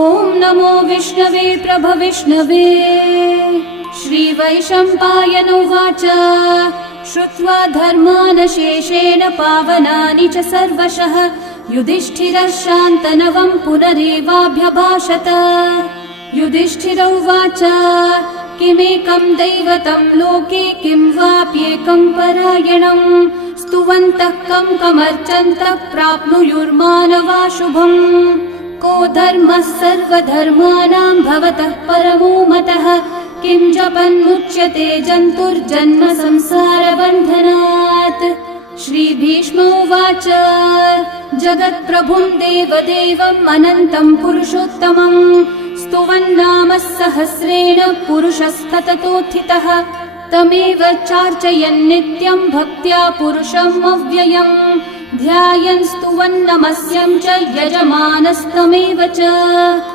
ॐ नमो विष्णवे प्रभविष्णवे। श्रीवैशम्पायन उवाच श्रुत्वा धर्मानशेषेण पावनानि च सर्वशः युधिष्ठिरः शान्तनवं पुनरेवाभ्यभाषत। युधिष्ठिर उवाच किमेकं दैवतं लोके किं वाप्येकं परायणं स्तुवन्तः कमर्चन्तः प्राप्नुयुर्मानवा शुभम्। को धर्मः सर्वधर्माणां भवतः परमो मतः किं जपन्मुच्यते जन्तुर्जन्म संसारबन्धनात्। श्रीभीष्म उवाच जगत्प्रभुं देवदेवम् अनन्तं पुरुषोत्तमं स्तुवन्नाम सहस्रेण पुरुषस्तततोत्थितः तमेव चार्चयन् नित्यं भक्त्या पुरुषम् अव्ययम् ध्यायन् स्तुवन् नमस्यं च यजमानस्तमेव च।